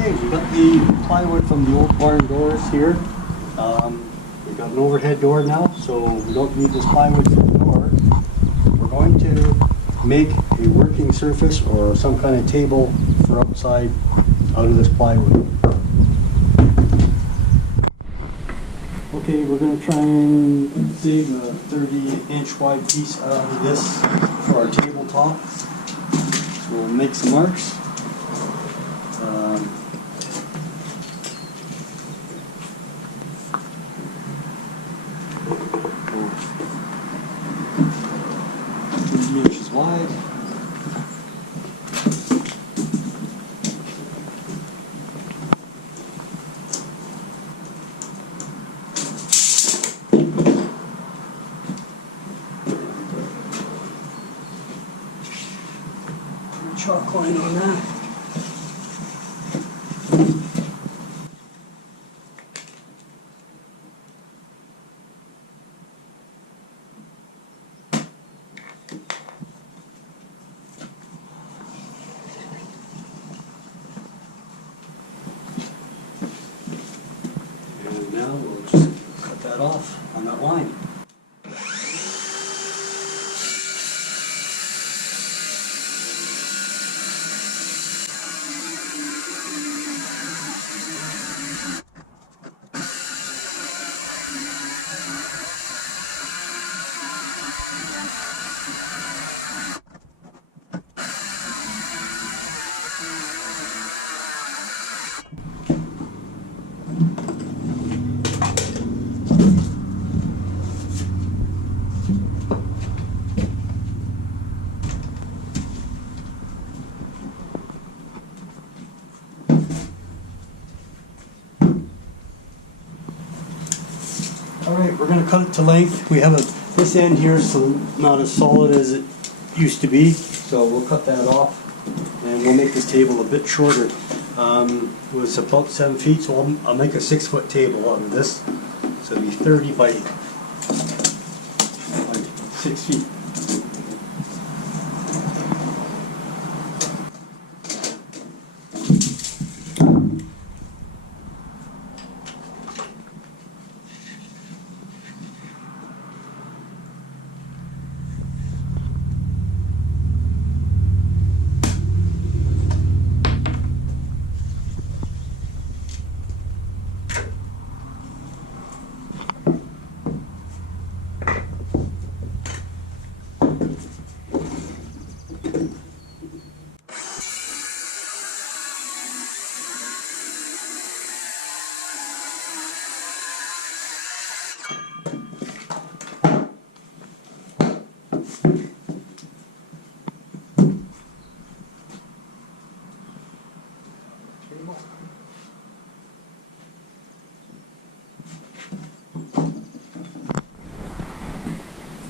Okay, we got the plywood from the old barn doors here. We've got an overhead door now, so we don't need this plywood for the door. We're going to make a working surface or some kind of table for outside out of this plywood. Okay, we're going to try and dig a 30-inch wide piece out of this for our tabletop. So we'll make some marks. Inches wide. Chalk line on that. And now we'll just cut that off on that line. Alright, we're going to cut it to length. We have this end here is not as solid as it used to be, so we'll cut that off and we'll make this table a bit shorter. It was about 7 feet, so I'll make a 6-foot table out of this. So it'll be 30 by 6 feet.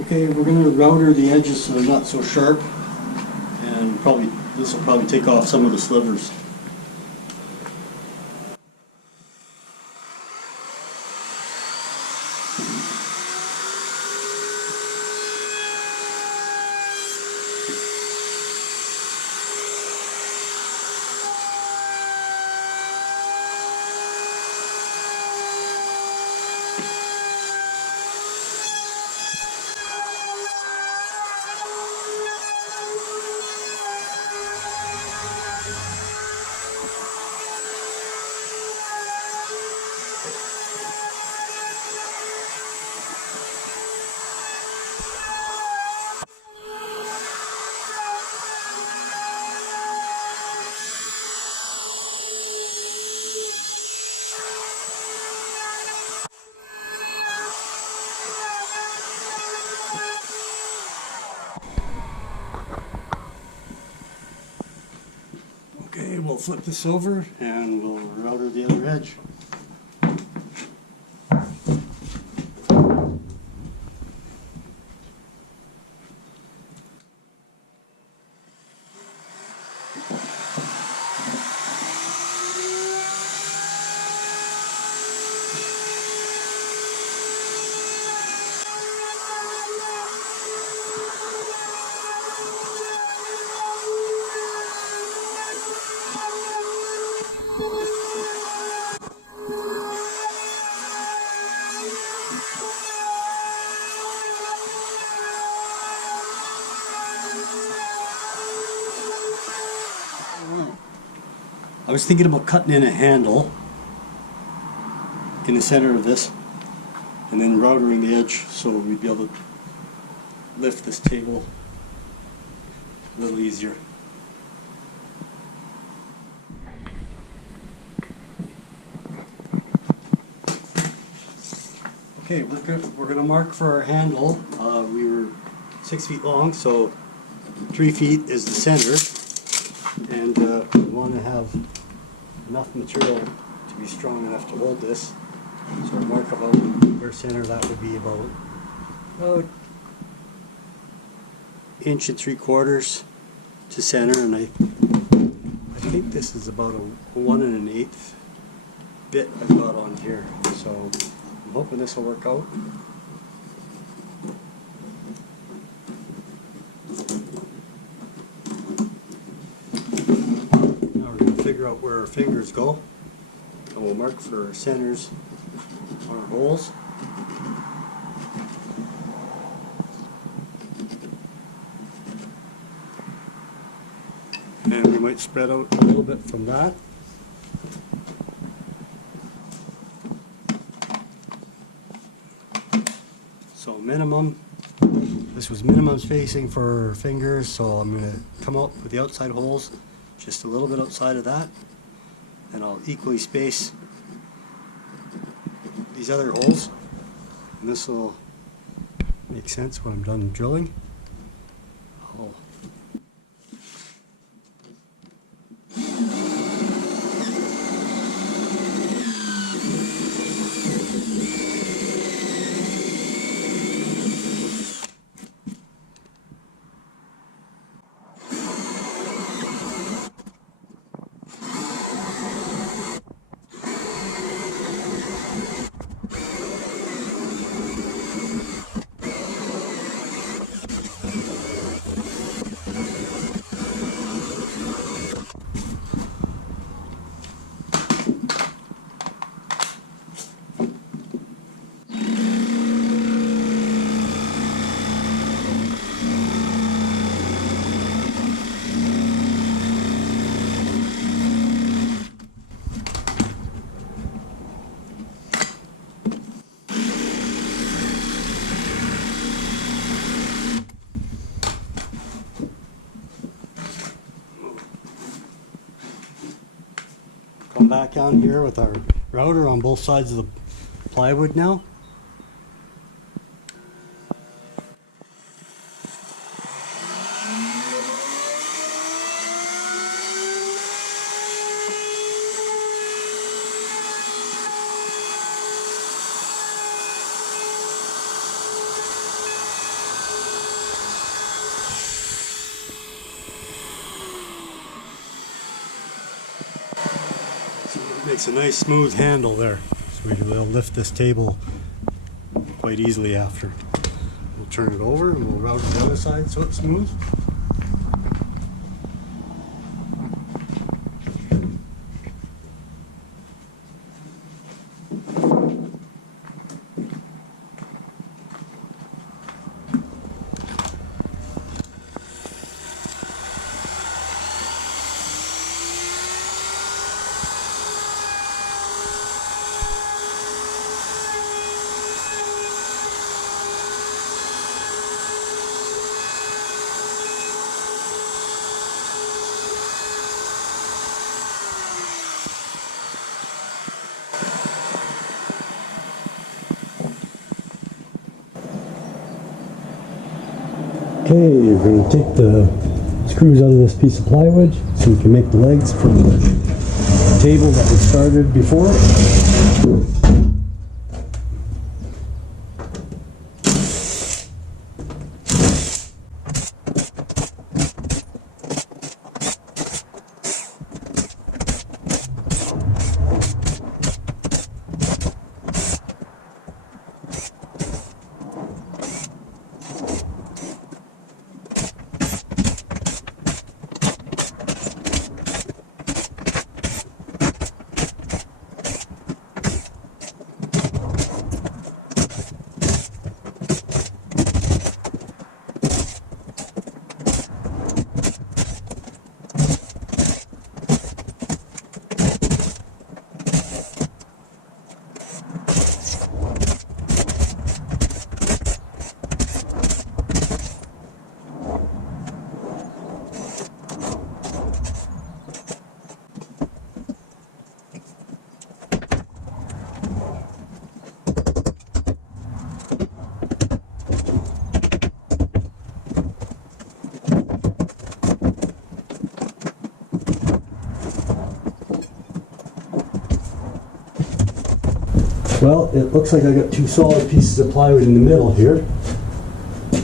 Okay, we're going to router the edges so they're not so sharp, and this will probably take off some of the slivers. Okay, we'll flip this over and we'll router the other edge. I was thinking about cutting in a handle in the center of this and then routering the edge so we'd be able to lift this table a little easier. Okay, we're gonna mark for our handle. We were 6 feet long, so 3 feet is the center, and we want to have enough material to be strong enough to hold this. So we'll mark about where center that would be about 1.75 to center, and I think this is about a 1 1/8 bit I've got on here. So I'm hoping this will work out. Now we're going to figure out where our fingers go, and we'll mark for our centers on our holes. And we might spread out a little bit from that. So minimum, this was minimum spacing for fingers, so I'm going to come out with the outside holes just a little bit outside of that, and I'll equally space these other holes, and this will make sense when I'm done drilling. Come back on here with our router on both sides of the plywood now. Makes a nice smooth handle there, so we'll lift this table quite easily after. We'll turn it over and we'll route it the other side so it's smooth. Okay, we're going to take the screws out of this piece of plywood so we can make the legs for the table that we started before. Well, it looks like I got two solid pieces of plywood in the middle here,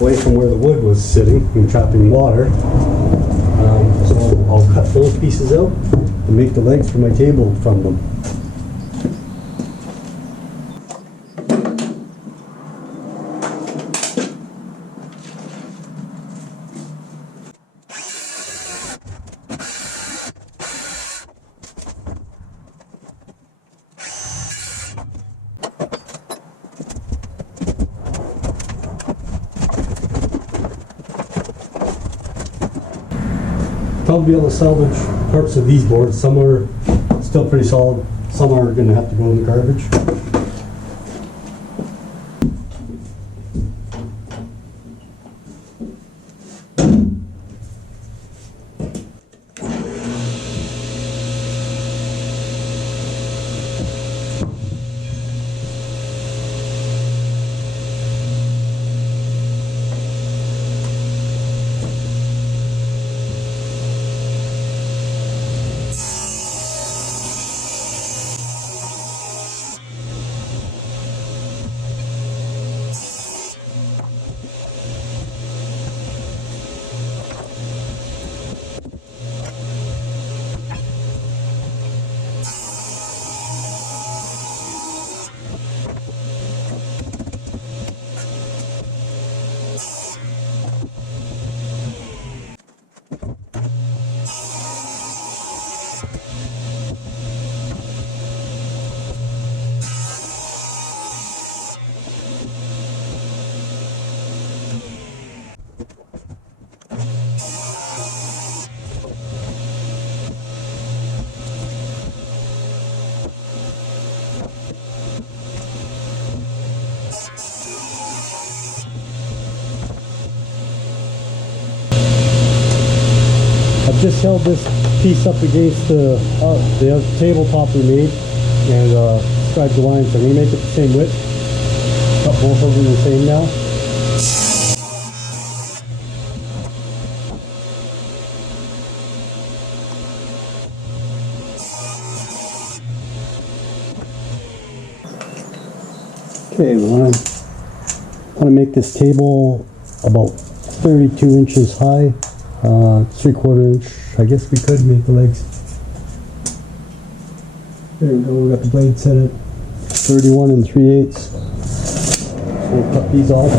away from where the wood was sitting and trapping water. So I'll cut those pieces out and make the legs for my table from them. Probably be able to salvage parts of these boards. Some are still pretty solid, some are going to have to go in the garbage. I've just held this piece up against the tabletop we made and scribed the lines. I'm going to make it the same width. Cut both of them the same now. Okay, we want to make this table about 32 inches high. 3/4 inch. I guess we could make the legs. There we go. We got the blade set at 31 3/8. So we'll cut these off.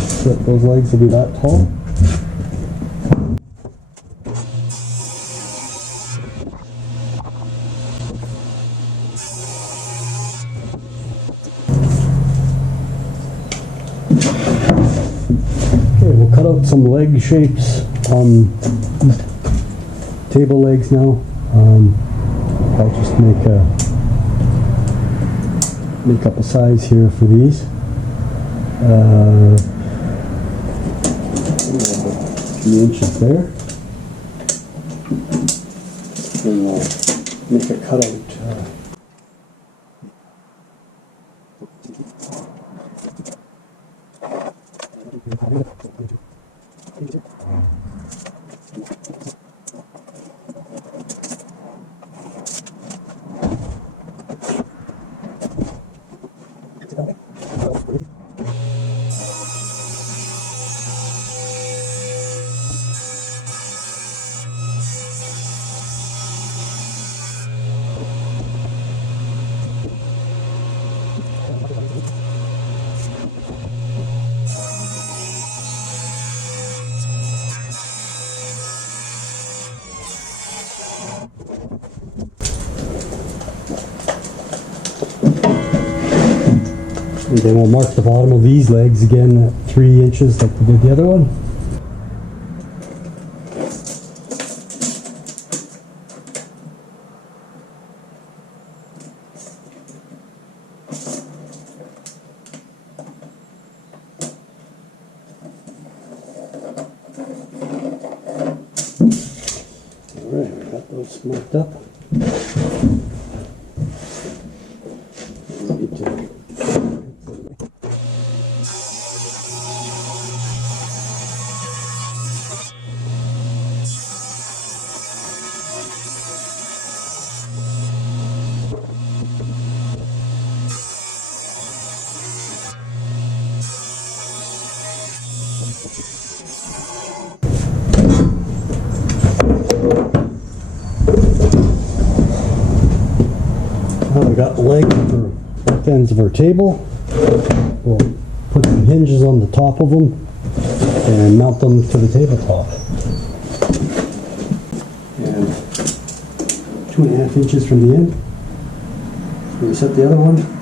So that those legs will be that tall. We'll cut out some leg shapes on table legs now. I'll just make up a size here for these. 3 inches there. And we'll make a cutout. And then we'll mark the bottom of these legs again at 3 inches like we did the other one. Alright, we got those marked up. Now we got the legs for both ends of our table. We'll put some hinges on the top of them and mount them to the tabletop. And 2.5 inches from the end. So we set the other one.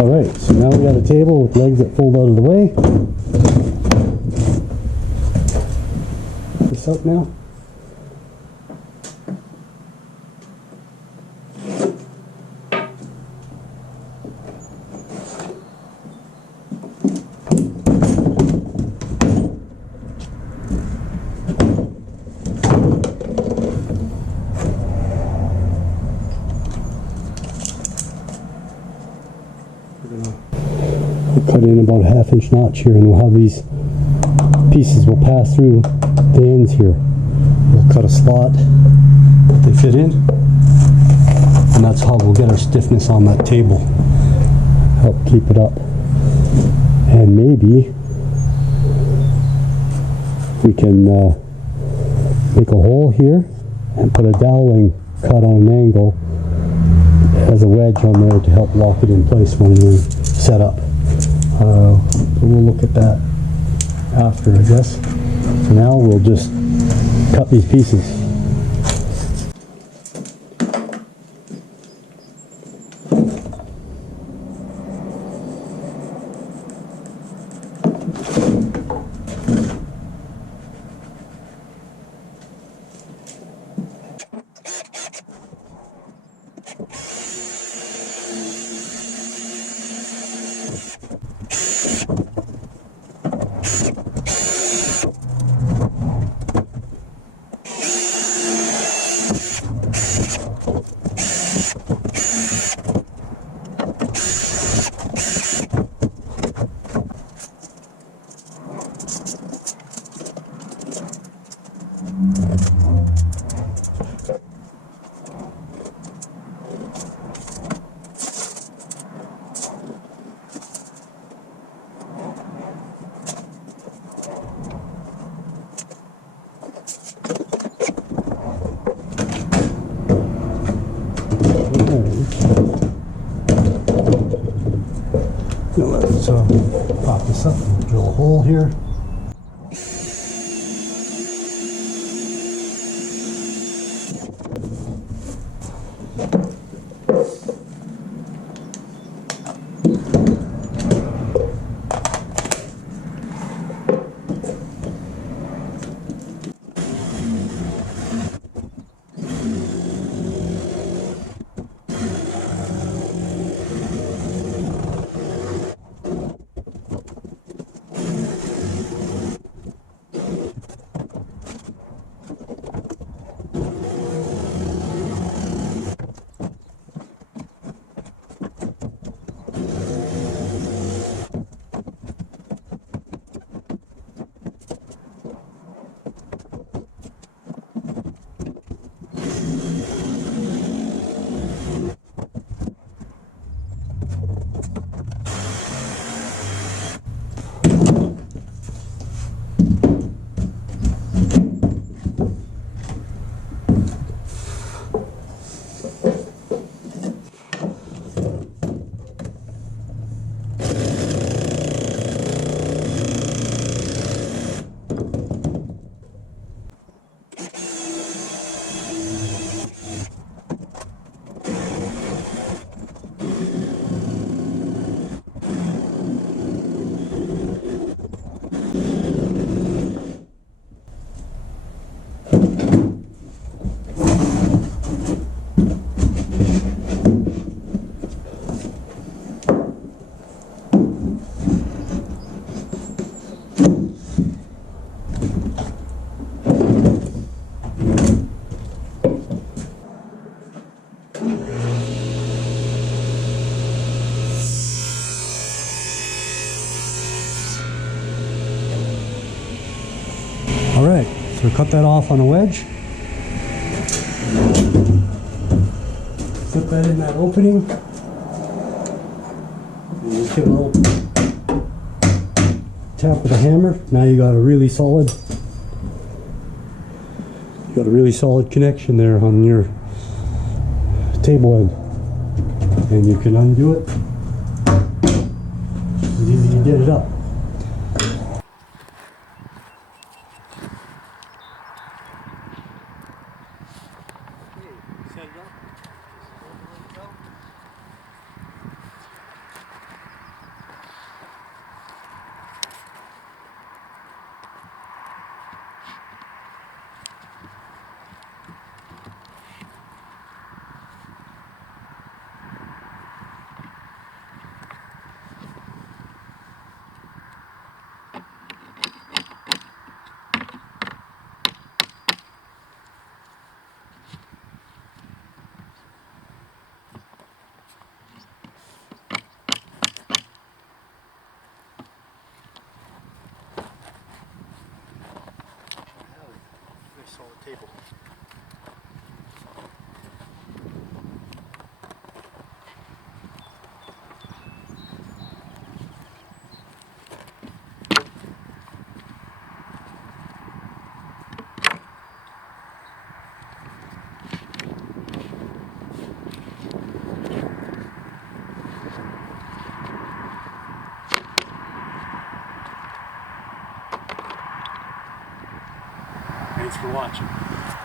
Alright, so now we got a table with legs that fold out of the way. This up now. We'll cut in about a 1/2 inch notch here, and we'll have these pieces will pass through the ends here. We'll cut a slot that they fit in, and that's how we'll get our stiffness on that table. Help keep it up. And maybe we can make a hole here and put a doweling cut on an angle as a wedge on there to help lock it in place when we set up. We'll look at that after, I guess. So now we'll just cut these pieces. Now let's pop this up and drill a hole here. So cut that off on a wedge. Slip that in that opening. And just give a little tap with a hammer. Now you got a really solid connection there on your table end. And you can undo it. It's easy to get it up. Set it up. Nice solid table. Thanks for watching.